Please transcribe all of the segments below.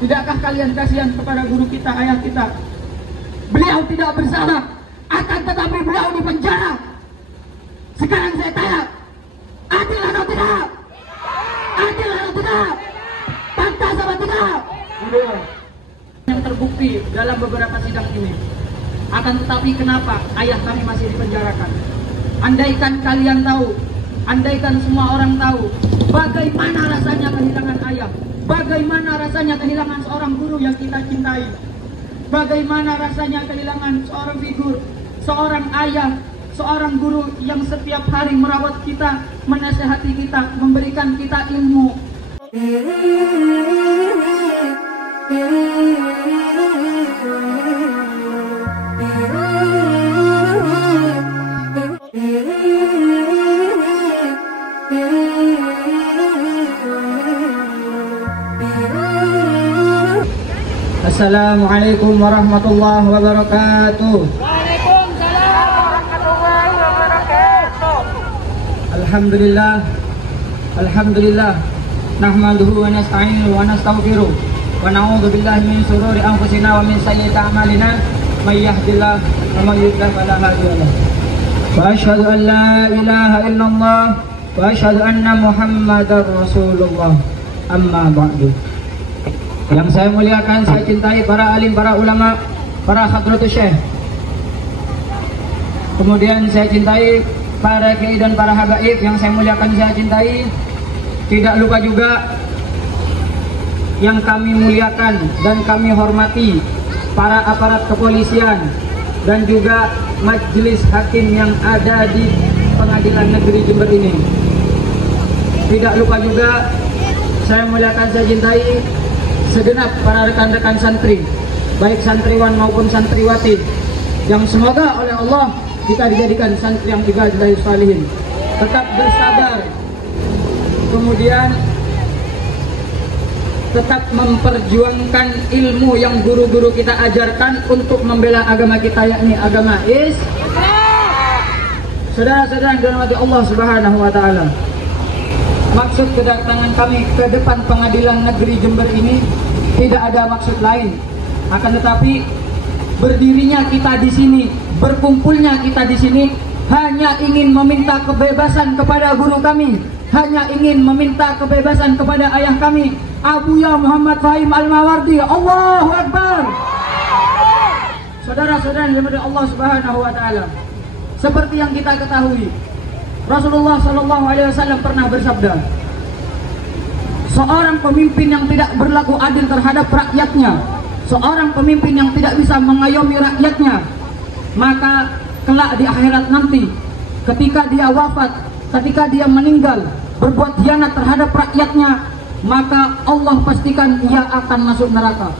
Tidakkah kalian kasihan kepada guru kita, ayah kita? Beliau tidak bersalah, akan tetapi beliau di penjara. Sekarang saya tanya, adil atau tidak? Adil atau tidak? Pantas atau tidak? Yang terbukti dalam beberapa sidang ini. Akan tetapi kenapa ayah kami masih dipenjarakan? Andaikan kalian tahu, andaikan semua orang tahu bagaimana rasanya kehilangan ayah, bagaimana rasanya kehilangan seorang guru yang kita cintai, bagaimana rasanya kehilangan seorang figur, seorang ayah, seorang guru yang setiap hari merawat kita, menasihati kita, memberikan kita ilmu. Assalamualaikum warahmatullahi wabarakatuh. Waalaikumsalam warahmatullahi wabarakatuh. Alhamdulillah, alhamdulillah. Nahmaduhu wa nasta'inuhu wa nastaghfiruh wa na'udzu billahi min shururi anfusina wa min sayyiati a'malina. May yahdihillahu wa may yudlil fala hadiya lahu. Wa asyhadu an la ilaha illallah wa asyhadu anna Muhammadar Rasulullah. Amma ba'du. Yang saya muliakan, saya cintai para alim, para ulama, para hadratus syekh. Kemudian saya cintai para kiai dan para habaib. Yang saya muliakan, saya cintai. Tidak lupa juga yang kami muliakan dan kami hormati para aparat kepolisian dan juga majelis hakim yang ada di Pengadilan Negeri Jember ini. Tidak lupa juga saya muliakan, saya cintai segenap para rekan-rekan santri, baik santriwan maupun santriwati, yang semoga oleh Allah kita dijadikan santri yang ibadillah salihin. Tetap bersabar, kemudian tetap memperjuangkan ilmu yang guru-guru kita ajarkan untuk membela agama kita, yakni agama Islam. Saudara-saudara yang dirahmati Allah Subhanahu wa taala, maksud kedatangan kami ke depan Pengadilan Negeri Jember ini tidak ada maksud lain, akan tetapi berdirinya kita di sini, berkumpulnya kita di sini hanya ingin meminta kebebasan kepada guru kami, hanya ingin meminta kebebasan kepada ayah kami, Abuya Muhammad Fahim Al-Mawardi. Allahu Akbar. Saudara-saudara yang dirahmati Allah Subhanahu wa taala, seperti yang kita ketahui, Rasulullah Shallallahu Alaihi Wasallam pernah bersabda, seorang pemimpin yang tidak berlaku adil terhadap rakyatnya, seorang pemimpin yang tidak bisa mengayomi rakyatnya, maka kelak di akhirat nanti, ketika dia wafat, ketika dia meninggal, berbuat khianat terhadap rakyatnya, maka Allah pastikan ia akan masuk neraka.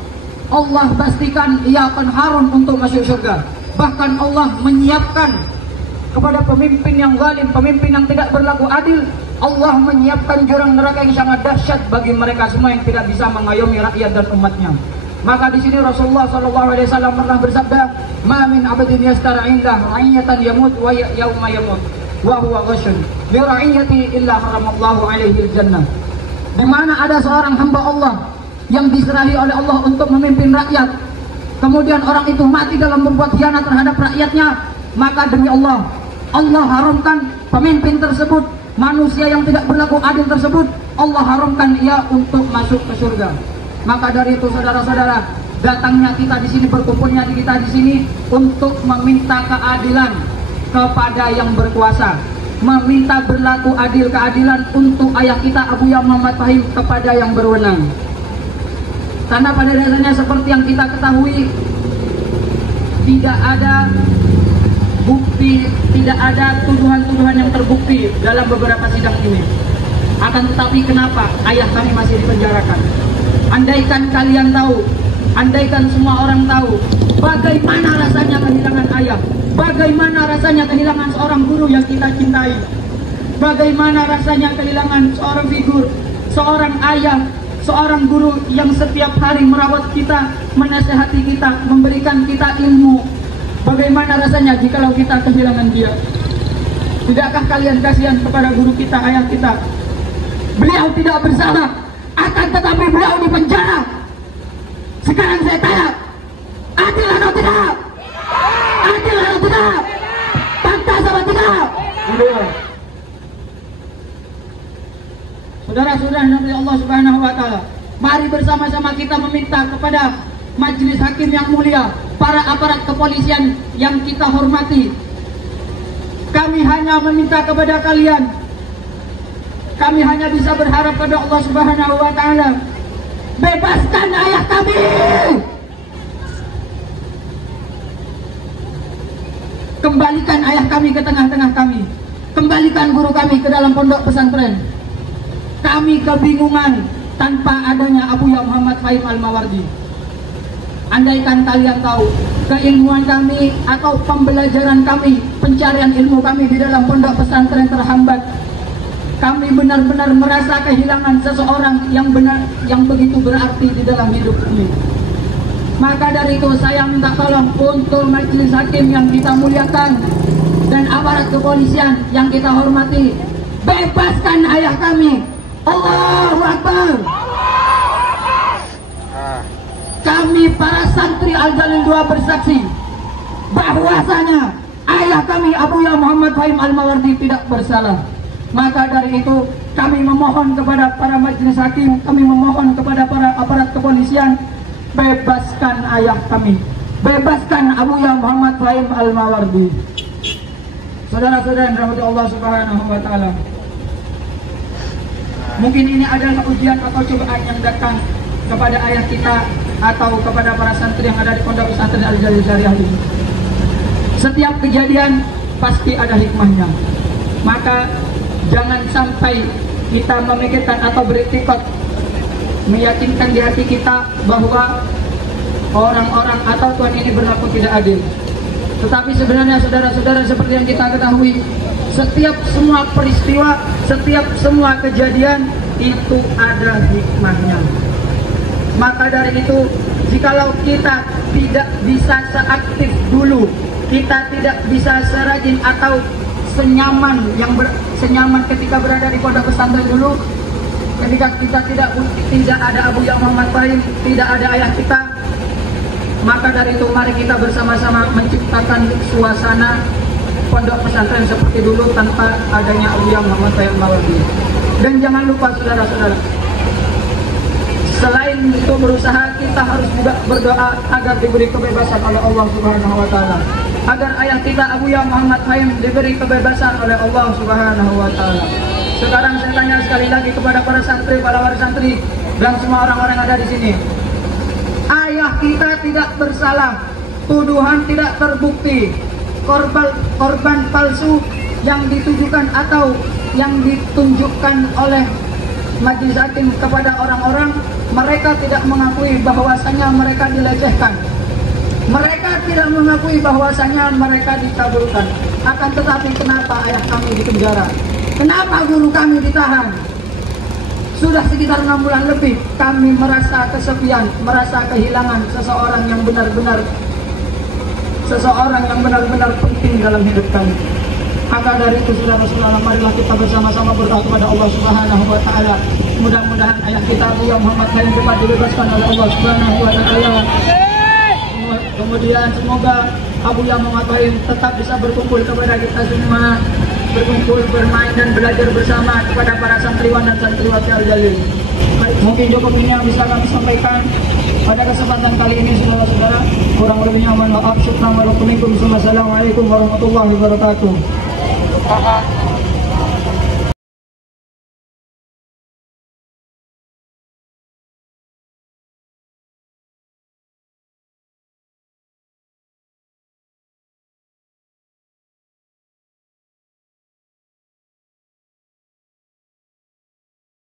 Allah pastikan ia akan haram untuk masuk surga. Bahkan Allah menyiapkan kepada pemimpin yang zalim, pemimpin yang tidak berlaku adil, Allah menyiapkan jurang neraka yang sangat dahsyat bagi mereka semua yang tidak bisa mengayomi rakyat dan umatnya. Maka di sini Rasulullah SAW pernah bersabda, "Ma min abdin yastar'indah ra'iyatan yamut wa yauma yamut wa huwa ghashun bi ra'iyati illa haramallahu alaihi al-jannah." Di mana ada seorang hamba Allah yang diserahi oleh Allah untuk memimpin rakyat, kemudian orang itu mati dalam berbuat khianat terhadap rakyatnya, maka demi Allah, Allah haramkan pemimpin tersebut, manusia yang tidak berlaku adil tersebut, Allah haramkan ia untuk masuk ke surga. Maka dari itu saudara-saudara, datangnya kita di sini, berkumpulnya kita di sini untuk meminta keadilan kepada yang berkuasa, meminta berlaku adil, keadilan untuk ayah kita Abuya Muhammad Fahim kepada yang berwenang. Karena pada dasarnya seperti yang kita ketahui, tidak ada bukti, tidak ada tuduhan-tuduhan yang terbukti dalam beberapa sidang ini. Akan tetapi kenapa ayah kami masih dipenjarakan? Andaikan kalian tahu, andaikan semua orang tahu bagaimana rasanya kehilangan ayah, bagaimana rasanya kehilangan seorang guru yang kita cintai, bagaimana rasanya kehilangan seorang figur, seorang ayah, seorang guru yang setiap hari merawat kita, menasihati kita, memberikan kita ilmu. Bagaimana rasanya jikalau kita kehilangan dia? Tidakkah kalian kasihan kepada guru kita, ayah kita? Beliau tidak bersalah, akan tetapi beliau di penjara. saya tanya, adil atau tidak? Adil atau tidak? Pantas atau tidak? Saudara-saudara dari Allah Subhanahu wa taala, mari bersama-sama kita meminta kepada majelis hakim yang mulia, para aparat kepolisian yang kita hormati. Kami hanya meminta kepada kalian, kami hanya bisa berharap pada Allah Subhanahu wa taala, bebaskan ayah kami. Kembalikan ayah kami ke tengah-tengah kami. Kembalikan guru kami ke dalam pondok pesantren. Kami kebingungan tanpa adanya Abuya Muhammad Fahim Al-Mawardi. Andaikan kalian tahu keilmuan kami atau pembelajaran kami, pencarian ilmu kami di dalam pondok pesantren terhambat, kami benar-benar merasa kehilangan seseorang yang begitu berarti di dalam hidup kami. Maka dari itu saya minta tolong untuk majelis hakim yang kita muliakan dan aparat kepolisian yang kita hormati, bebaskan ayah kami. Allahu Akbar. Kami para santri Al-Jalil II bersaksi bahwasanya ayah kami Abuya Muhammad Fahim Al-Mawardi tidak bersalah. Maka dari itu kami memohon kepada para majelis hakim, kami memohon kepada para aparat kepolisian, bebaskan ayah kami, bebaskan Abuya Muhammad Fahim Al-Mawardi. Saudara-saudara yang dirahmati Allah Subhanahu wa taala, mungkin ini adalah ujian atau cobaan yang datang kepada ayah kita atau kepada para santri yang ada di pondok pesantren Al-Jalil Syariah ini. Setiap kejadian pasti ada hikmahnya. Maka jangan sampai kita memikirkan atau beriktikad meyakinkan di hati kita bahwa orang-orang atau Tuhan ini berlaku tidak adil. Tetapi sebenarnya saudara-saudara, seperti yang kita ketahui, setiap semua peristiwa, setiap semua kejadian itu ada hikmahnya. Maka dari itu, jikalau kita tidak bisa seaktif dulu, kita tidak bisa serajin atau senyaman ketika berada di pondok pesantren dulu, ketika kita tidak ada Abuya Muhammad Fahim, tidak ada ayah kita, maka dari itu mari kita bersama-sama menciptakan suasana pondok pesantren seperti dulu tanpa adanya Abuya Muhammad Fahim Al-Mawardi. Dan jangan lupa saudara-saudara, selain itu berusaha, kita harus juga berdoa agar diberi kebebasan oleh Allah Subhanahu wa taala, agar ayah kita Abuya Muhammad Fahim diberi kebebasan oleh Allah Subhanahu wa taala. Sekarang saya tanya sekali lagi kepada para santri, para waris santri dan semua orang-orang yang ada di sini. Ayah kita tidak bersalah, tuduhan tidak terbukti, korban palsu yang ditujukan atau yang ditunjukkan oleh majelis hakim kepada orang-orang, mereka tidak mengakui bahwasanya mereka dilecehkan. Mereka tidak mengakui bahwasanya mereka dikabulkan. Akan tetapi kenapa ayah kami dipenjara? Kenapa guru kami ditahan? Sudah sekitar 6 bulan lebih kami merasa kesepian, merasa kehilangan seseorang yang benar-benar penting dalam hidup kami. Maka dari itu saudara-saudara, marilah kita bersama-sama berdoa kepada Allah Subhanahu wa taala. Mudah-mudahan ayah kita Abuya Muhammad Fahim cepat dibebaskan oleh Allah Subhanahu wa taala. Kemudian semoga Abuya Muhammad Fahim tetap bisa berkumpul kepada kita semua, berkumpul, bermain dan belajar bersama kepada para santriwan dan santriwati Al-Jalil. Mungkin cukup ini yang bisa kami sampaikan pada kesempatan kali ini saudara-saudara. Kurang lebihnya mohon maaf. Assalamualaikum warahmatullahi wabarakatuh.